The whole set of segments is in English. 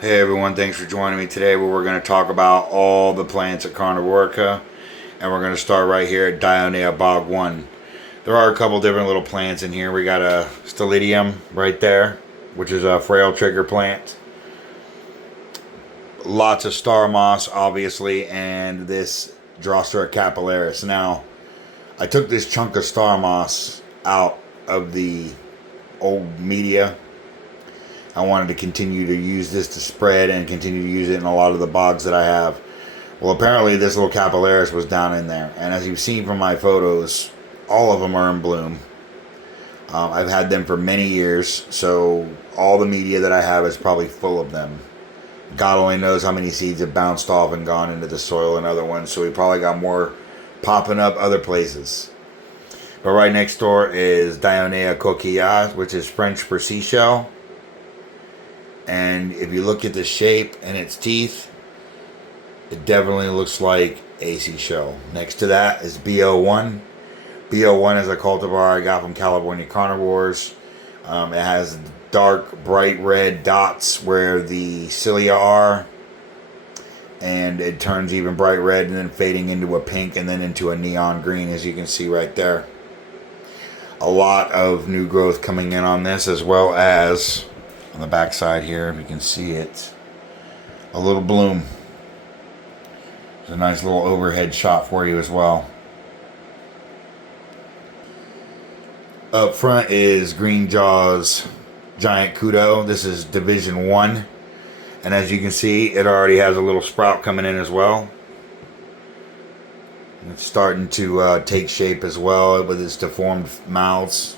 Hey everyone, thanks for joining me today where we're going to talk about all the plants at Carnivorca, and we're going to start right here at Dionea Bog 1. There are a couple different little plants in here. We got a Stelidium right there, which is a frail trigger plant. Lots of star moss obviously, and this Drosera capillaris. Now, I took this chunk of star moss out of the old media. I wanted to continue to use this to spread and continue to use it in a lot of the bogs that I have. Well, apparently this little capillaris was down in there. And as you've seen from my photos, all of them are in bloom. I've had them for many years, so all the media that I have is probably full of them. God only knows how many seeds have bounced off and gone into the soil and other ones, so we probably got more popping up other places. But right next door is Dionea coquillage, which is French for seashell. And if you look at the shape and its teeth, it definitely looks like a seashell. Next to that is BO1. BO1 is a cultivar I got from California Carnivores. It has dark, bright red dots where the cilia are. And it turns even bright red and then fading into a pink and then into a neon green, as you can see right there. A lot of new growth coming in on this, as well as on the back side here, if you can see it, a little bloom. It's a nice little overhead shot for you as well. Up front is Green Jaw's Giant Kudo. This is Division 1. And as you can see, it already has a little sprout coming in as well. It's starting to take shape as well with its deformed mouths.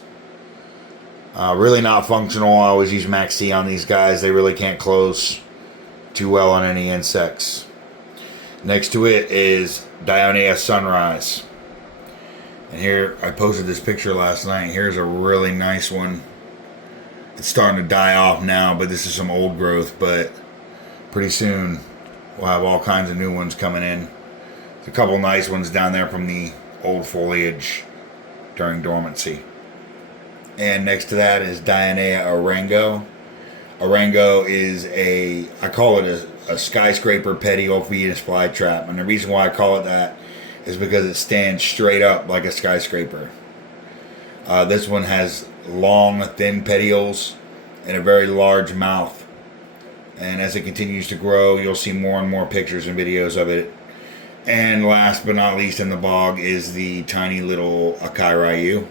Really not functional. I always use Max C on these guys. They really can't close too well on any insects. Next to it is Dionea Sunrise. And here, I posted this picture last night. Here's a really nice one. It's starting to die off now, but this is some old growth. But pretty soon, we'll have all kinds of new ones coming in. There's a couple nice ones down there from the old foliage during dormancy. And next to that is Dionea Orango. Orango is I call it a skyscraper petiole Venus flytrap. And the reason why I call it that is because it stands straight up like a skyscraper. This one has long, thin petioles and a very large mouth. And as it continues to grow, you'll see more and more pictures and videos of it. And last but not least in the bog is the tiny little Akai Ryu.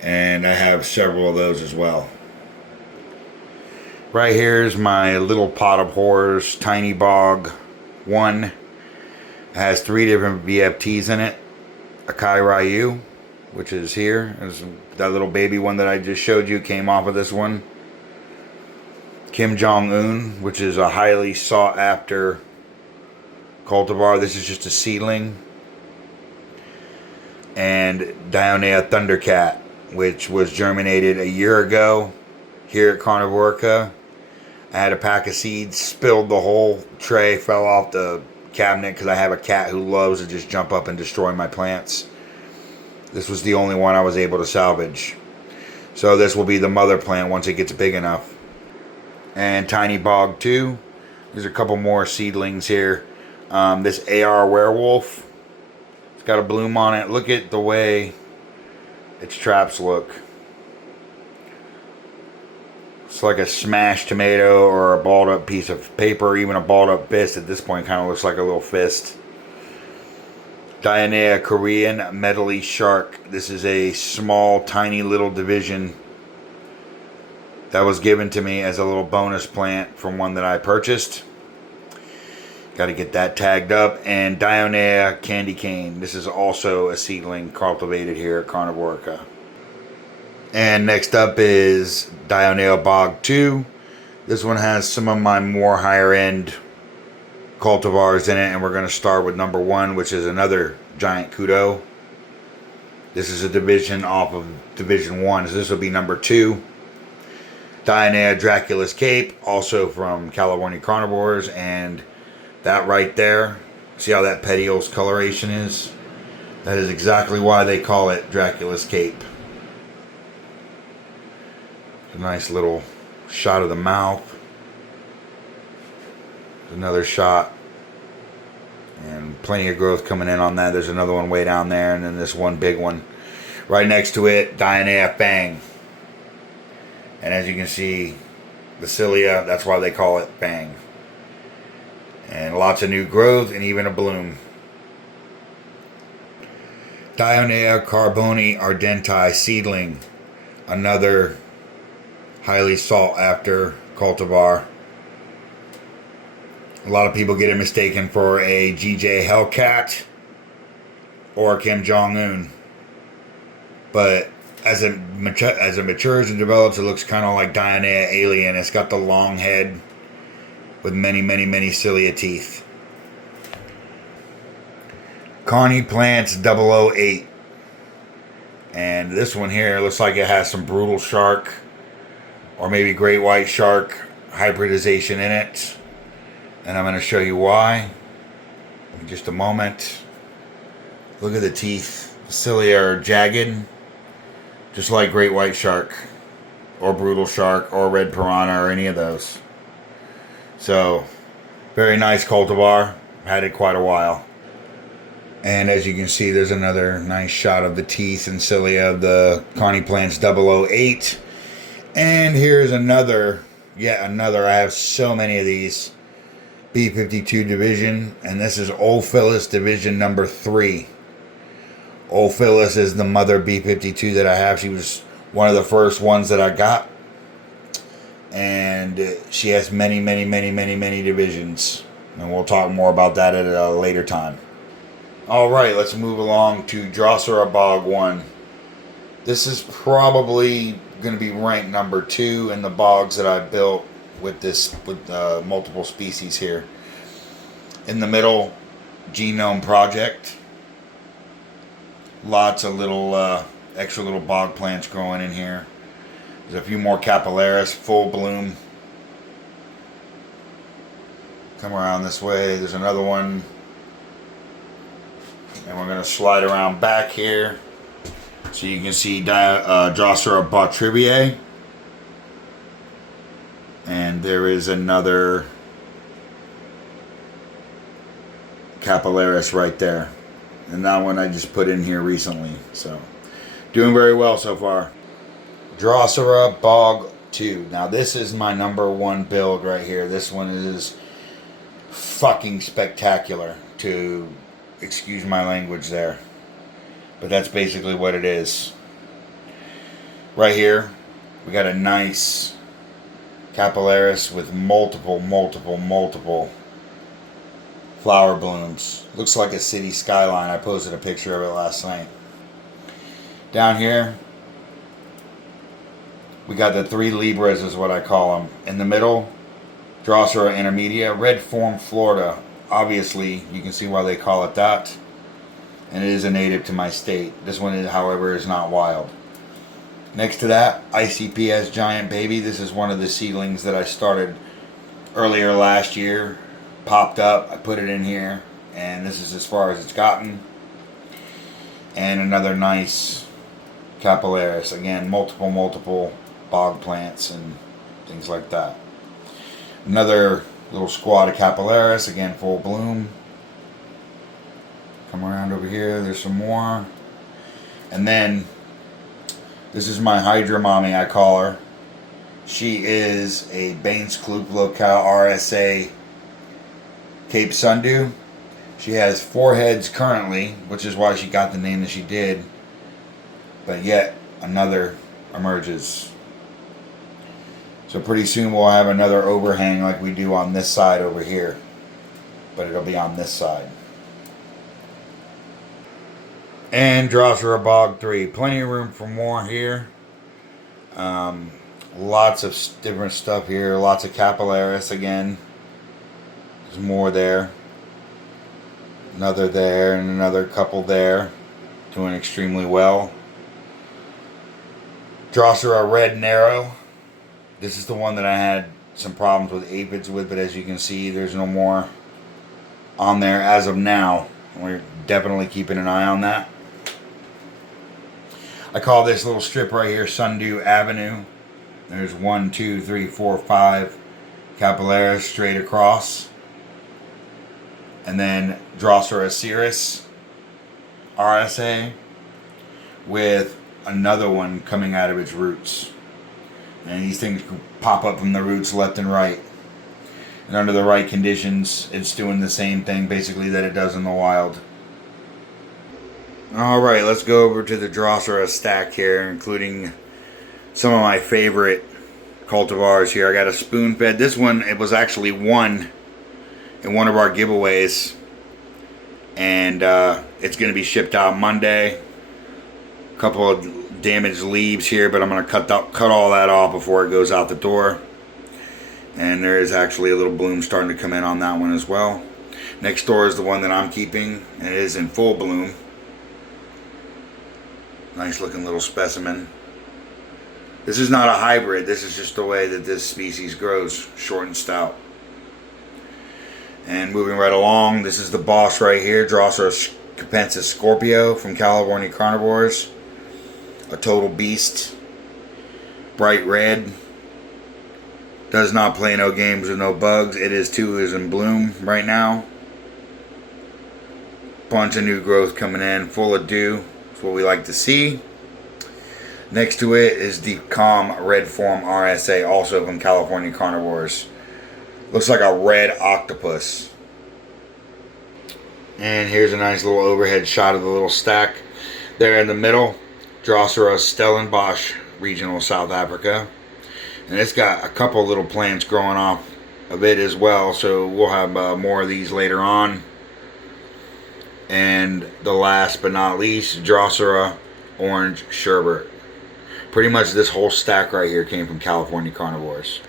And I have several of those as well. Right here is my little pot of horrors, Tiny Bog 1. It has 3 different VFTs in it. Akai Ryu, which is here. There's that little baby one that I just showed you came off of this one. Kim Jong-un, which is a highly sought after cultivar. This is just a seedling. And Dionea Thundercat, which was germinated a year ago here at Carnivorca. I had a pack of seeds, spilled the whole tray, fell off the cabinet because I have a cat who loves to just jump up and destroy my plants. This was the only one I was able to salvage. So this will be the mother plant once it gets big enough. And Tiny Bog 2. There's a couple more seedlings here. This AR Werewolf. It's got a bloom on it. Look at the way its traps look. It's like a smashed tomato or a balled up piece of paper, even a balled up fist. At this point, kind of looks like a little fist. Dionea Korean Medley Shark. This is a small, tiny little division that was given to me as a little bonus plant from one that I purchased. Got to get that tagged up. And Dionea Candy Cane. This is also a seedling cultivated here at Carnivorca. And next up is Dionea Bog 2. This one has some of my more higher end cultivars in it. And we're going to start with number 1, which is another Giant Kudo. This is a division off of Division 1. So this will be number 2. Dionea Dracula's Cape, also from California Carnivores. And that right there, see how that petiole's coloration is? That is exactly why they call it Dracula's Cape. A nice little shot of the mouth. Another shot. And plenty of growth coming in on that. There's another one way down there, and then this one big one right next to it, Dionea Fang. And as you can see, the cilia, that's why they call it Fang. And lots of new growth and even a bloom. Dionea carboni ardenti seedling, another highly sought after cultivar. A lot of people get it mistaken for a GJ Hellcat or Kim Jong-un. But as it matures and develops, it looks kind of like Dionea alien. It's got the long head with many, many, many cilia teeth. Carney Plants 008. And this one here looks like it has some brutal shark or maybe great white shark hybridization in it. And I'm going to show you why in just a moment. Look at the teeth. The cilia are jagged, just like great white shark or brutal shark or red piranha or any of those. So, very nice cultivar. Had it quite a while. And as you can see, there's another nice shot of the teeth and cilia of the Carney Plants 008. And here's another, yet another. I have so many of these. B52 division, and this is Old Phyllis division number 3. Old Phyllis is the mother B52 that I have. She was one of the first ones that I got, and she has many, many, many, many, many divisions, and we'll talk more about that at a later time. Alright, let's move along to Drosera Bog 1. This is probably going to be ranked number 2 in the bogs that I built with multiple species here. In the middle, Genome Project. Lots of little extra little bog plants growing in here. There's a few more Capillaris, full bloom. Come around this way. There's another one. And we're going to slide around back here so you can see Drosera Botrybiae. And there is another Capillaris right there. And that one I just put in here recently. So, doing very well so far. Drosera Bog 2. Now, this is my number 1 build right here. This one is fucking spectacular, to excuse my language there. But that's basically what it is. Right here, we got a nice Capillaris with multiple flower blooms. Looks like a city skyline. I posted a picture of it last night. Down here, we got the 3 Libras is what I call them. In the middle, Drosera intermedia, red form Florida. Obviously, you can see why they call it that. And it is a native to my state. This one, however, is not wild. Next to that, ICPS Giant Baby. This is one of the seedlings that I started earlier last year. Popped up, I put it in here, and this is as far as it's gotten. And another nice Capillaris. Again, multiple bog plants and things like that. Another little squad of Capillaris, again full bloom. Come around over here, there's some more. And then this is my Hydra Mommy, I call her. She is a Baines Kloof Locale RSA Cape Sundew. She has 4 heads currently, which is why she got the name that she did. But yet another emerges. So pretty soon we'll have another overhang like we do on this side over here. But it'll be on this side. And Drosera Bog 3. Plenty of room for more here. Lots of different stuff here. Lots of Capillaris again. There's more there. Another there and another couple there. Doing extremely well. Drosera Red Narrow. This is the one that I had some problems with aphids with, but as you can see, there's no more on there as of now. We're definitely keeping an eye on that. I call this little strip right here Sundew Avenue. There's 1, 2, 3, 4, 5 Capillaris straight across. And then Drosera Cirrus RSA with another one coming out of its roots. And these things pop up from the roots left and right. And under the right conditions, it's doing the same thing basically that it does in the wild. Alright, let's go over to the Drosera stack here, including some of my favorite cultivars here. I got a spoon fed. This one, it was actually won in one of our giveaways. And it's going to be shipped out Monday. A couple of damaged leaves here, but I'm going to cut all that off before it goes out the door. And there is actually a little bloom starting to come in on that one as well. Next door is the one that I'm keeping, and it is in full bloom. Nice looking little specimen. This is not a hybrid. This is just the way that this species grows, short and stout. And moving right along, this is the boss right here, Drosera capensis Scorpio from California Carnivores. A total beast. Bright red. Does not play no games with no bugs. It is in bloom right now. Bunch of new growth coming in, full of dew. That's what we like to see. Next to it is Deep Calm Red Form RSA, also from California Carnivores. Looks like a red octopus. And here's a nice little overhead shot of the little stack. There in the middle, Drosera Stellenbosch, regional South Africa. And it's got a couple little plants growing off of it as well, so we'll have more of these later on. And the last but not least, Drosera Orange Sherbet. Pretty much this whole stack right here came from California Carnivores.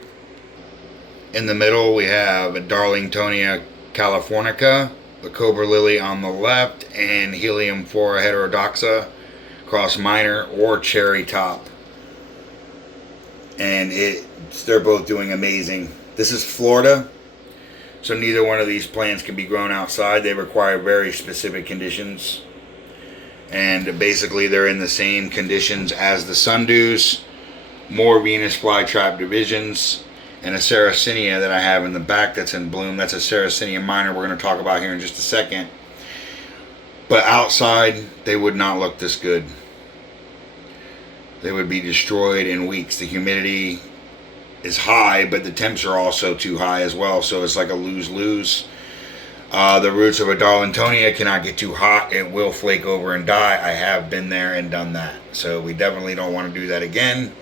In the middle we have Darlingtonia californica, the Cobra Lily on the left, and Helium Flora heterodoxa, cross minor or cherry top. And they're both doing amazing. This is Florida, so neither one of these plants can be grown outside. They require very specific conditions, and basically they're in the same conditions as the sundews, more Venus flytrap divisions, and a Sarracenia that I have in the back that's in bloom. That's a Sarracenia minor we're going to talk about here in just a second. But outside, they would not look this good. They would be destroyed in weeks. The humidity is high, but the temps are also too high as well, so it's like a lose-lose. The roots of a Darlingtonia cannot get too hot. It will flake over and die. I have been there and done that. So we definitely don't want to do that again.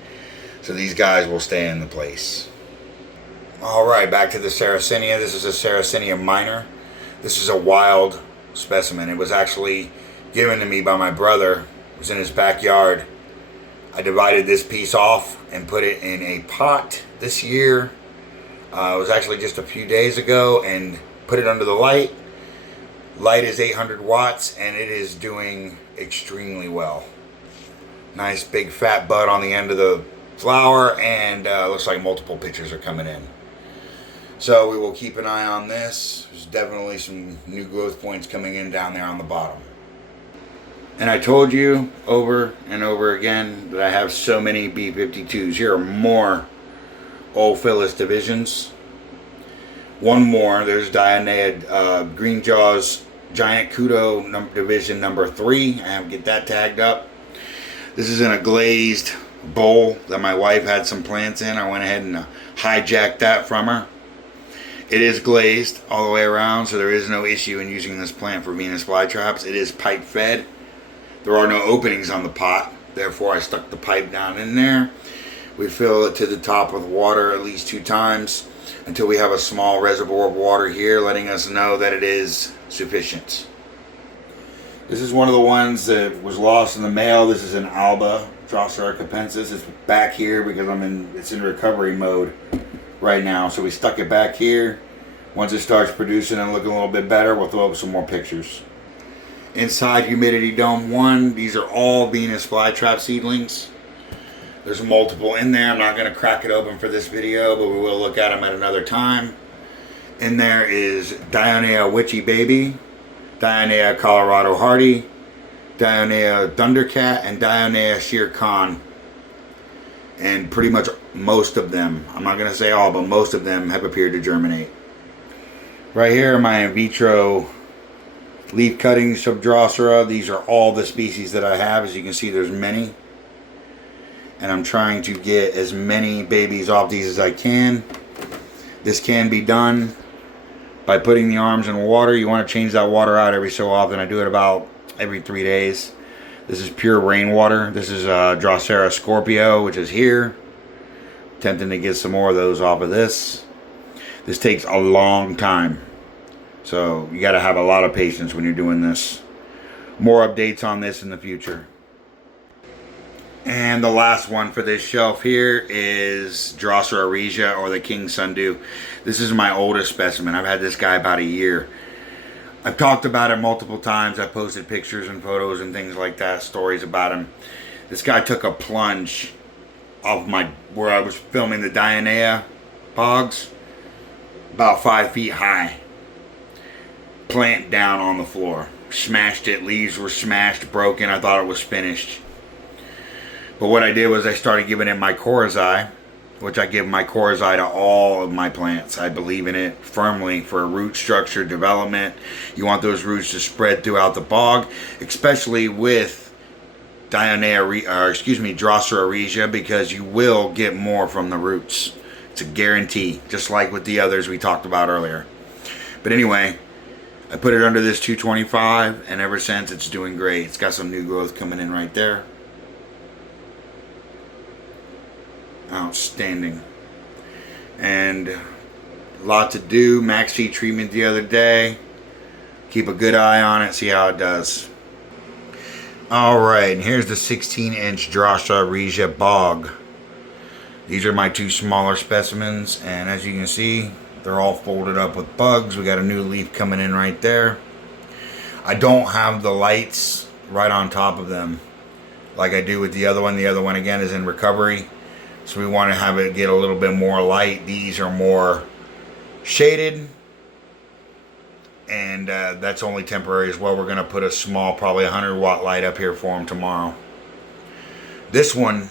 So these guys will stay in the place. Alright, back to the Sarracenia. This is a Sarracenia minor. This is a wild specimen. It was actually given to me by my brother. It was in his backyard. I divided this piece off and put it in a pot this year. It was actually just a few days ago, and put it under the light. Light is 800 watts, and it is doing extremely well. Nice big fat bud on the end of the flower, and looks like multiple pictures are coming in. So we will keep an eye on this. There's definitely some new growth points coming in down there on the bottom. And I told you over and over again that I have so many B52s. Here are more Ophilis divisions. One more. There's Dionea Green Jaws Giant Kudo division number 3. I have to get that tagged up. This is in a glazed bowl that my wife had some plants in. I went ahead and hijacked that from her. It is glazed all the way around, so there is no issue in using this plant for Venus flytraps. It is pipe fed. There are no openings on the pot, therefore I stuck the pipe down in there. We fill it to the top with water at least 2 times until we have a small reservoir of water here, letting us know that it is sufficient. This is one of the ones that was lost in the mail. This is an Alba Drosera capensis. It's back here because it's in recovery mode right now. So we stuck it back here. Once it starts producing and looking a little bit better, we'll throw up some more pictures. Inside Humidity Dome 1, these are all Venus flytrap seedlings. There's multiple in there. I'm not going to crack it open for this video, but we will look at them at another time. In there is Dionea Witchy Baby, Dionea Colorado Hardy, Dionea Thundercat, and Dionea Shere Khan. And pretty much most of them, I'm not going to say all, but most of them have appeared to germinate. Right here are my in vitro leaf cuttings of Drosera. These are all the species that I have. As you can see, there's many. And I'm trying to get as many babies off these as I can. This can be done by putting the arms in water. You want to change that water out every so often. I do it about every 3 days. This is pure rainwater. This is Drosera Scorpio, which is here. Tempting to get some more of those off of this. This takes a long time. So you got to have a lot of patience when you're doing this. More updates on this in the future. And the last one for this shelf here is Drosera Regia, or the King Sundew. This is my oldest specimen. I've had this guy about a year. I've talked about it multiple times. I've posted pictures and photos and things like that, stories about him. This guy took a plunge off where I was filming the Dionea bogs, about 5 feet high. Plant down on the floor. Smashed it. Leaves were smashed, broken. I thought it was finished. But what I did was I started giving it mycorrhizae, which I give mycorrhizae to all of my plants. I believe in it firmly for root structure development. You want those roots to spread throughout the bog, especially with Drosera Regia, because you will get more from the roots. It's a guarantee, just like with the others we talked about earlier. But anyway, I put it under this 225, and ever since it's doing great. It's got some new growth coming in right there. Outstanding. And a lot to do. Max feed treatment the other day. Keep a good eye on it, see how it does. Alright, and here's the 16-inch Drosera Regia bog. These are my two smaller specimens, and as you can see, they're all folded up with bugs. We got a new leaf coming in right there. I don't have the lights right on top of them like I do with the other one. The other one, again, is in recovery. So we want to have it get a little bit more light. These are more shaded. And that's only temporary as well. We're going to put a small, probably 100-watt light up here for them tomorrow. This one,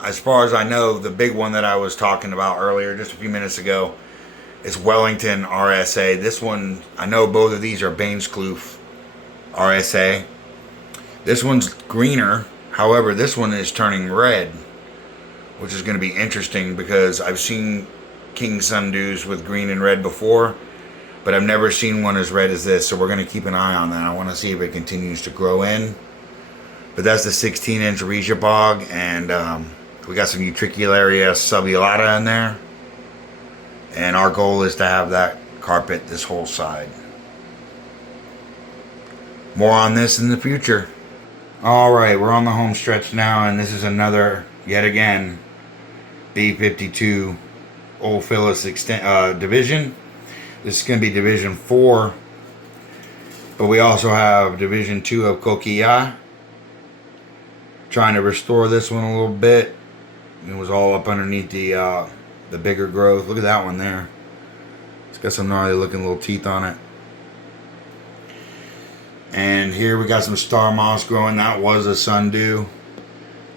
as far as I know, the big one that I was talking about earlier, just a few minutes ago, is Wellington RSA. This one, I know both of these are Bainskloof RSA. This one's greener. However, this one is turning red, which is going to be interesting because I've seen King Sundews with green and red before, but I've never seen one as red as this, so we're going to keep an eye on that. I want to see if it continues to grow in. But that's the 16-inch Regia bog, and we got some Utricularia subulata in there. And our goal is to have that carpet this whole side. More on this in the future. Alright, we're on the home stretch now, and this is another, yet again, B52 Ophilis division. This is going to be Division 4. But we also have Division 2 of Coquilla. Trying to restore this one a little bit. It was all up underneath the bigger growth. Look at that one there. It's got some gnarly looking little teeth on it. And here we got some star moss growing. That was a sundew.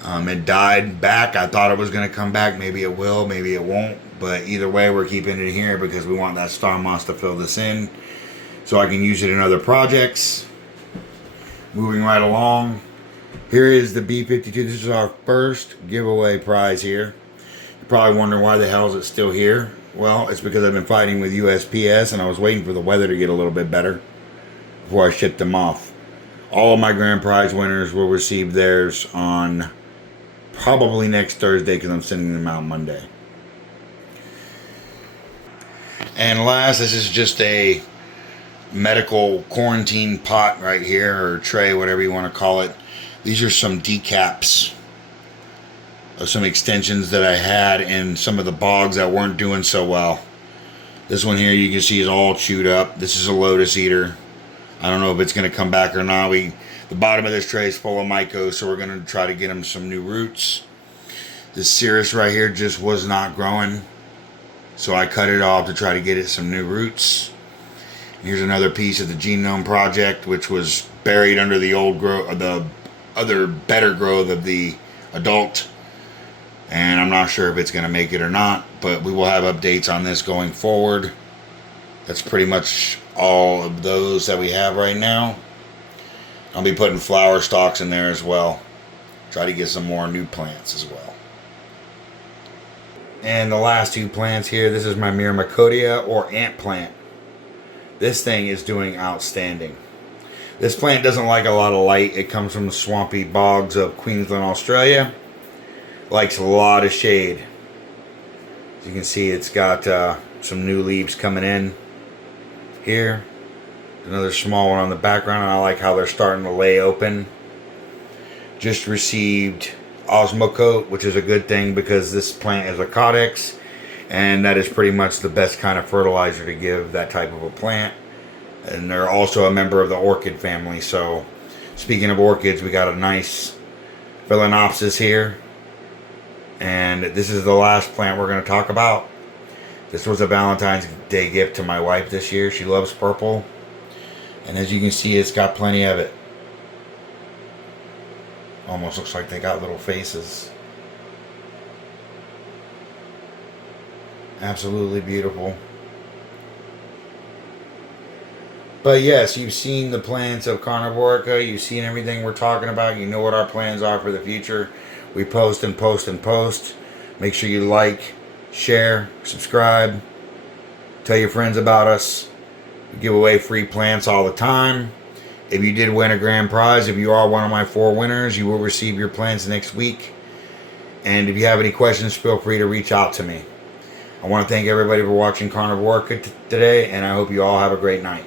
It died back. I thought it was going to come back. Maybe it will, maybe it won't. But either way, we're keeping it here because we want that star moss to fill this in so I can use it in other projects. Moving right along. Here is the B52. This is our first giveaway prize here. You're probably wondering why the hell is it still here. Well, it's because I've been fighting with USPS and I was waiting for the weather to get a little bit better before I shipped them off. All of my grand prize winners will receive theirs on probably next Thursday because I'm sending them out Monday. And last, this is just a medical quarantine pot right here, or tray, whatever you want to call it. These are some decaps of some extensions that I had in some of the bogs that weren't doing so well. This one here you can see is all chewed up. This is a lotus eater. I don't know if it's going to come back or not. The bottom of this tray is full of mycos, so we're going to try to get them some new roots. This Cirrus right here just was not growing, so I cut it off to try to get it some new roots. Here's another piece of the Genome Project, which was buried under the old growth, the other better growth of the adult. And I'm not sure if it's going to make it or not, but we will have updates on this going forward. That's pretty much all of those that we have right now. I'll be putting flower stalks in there as well. Try to get some more new plants as well. And the last two plants here, this is my Myrmecodia or ant plant. This thing is doing outstanding. This plant doesn't like a lot of light. It comes from the swampy bogs of Queensland, Australia. Likes a lot of shade. As you can see, it's got some new leaves coming in here. Another small one on the background. I like how they're starting to lay open. Just received Osmocote, which is a good thing because this plant is a Codex, and that is pretty much the best kind of fertilizer to give that type of a plant. And they're also a member of the orchid family. So speaking of orchids, we got a nice Phalaenopsis here, and this is the last plant we're going to talk about. This was a Valentine's Day gift to my wife this year. She loves purple, and as you can see, it's got plenty of it. Almost looks like they got little faces. Absolutely beautiful. But yes, you've seen the plans of Carnivorica. You've seen everything we're talking about. You know what our plans are for the future. We post and post and post. Make sure you like, share, subscribe. Tell your friends about us. We give away free plants all the time. If you did win a grand prize, if you are one of my 4 winners, you will receive your plans next week. And if you have any questions, feel free to reach out to me. I want to thank everybody for watching Carnivorica today, and I hope you all have a great night.